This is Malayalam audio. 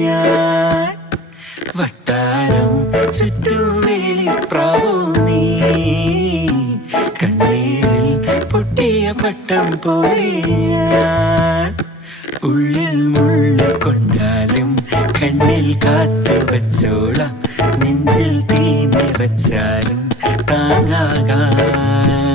ഞാൻ. വട്ടാരം ചുറ്റും വേലിപ്രാവോ നീ, കണ്ണീരിൽ പൊട്ടിയ പട്ടം പോലെ ഞാൻ. ഉള്ളിൽ മുള്ളു കൊണ്ടാലും കണ്ണിൽ കാത്തു വച്ചോളാം, നെഞ്ചിൽ തീ നിറച്ചാലും താങ്ങാകാം.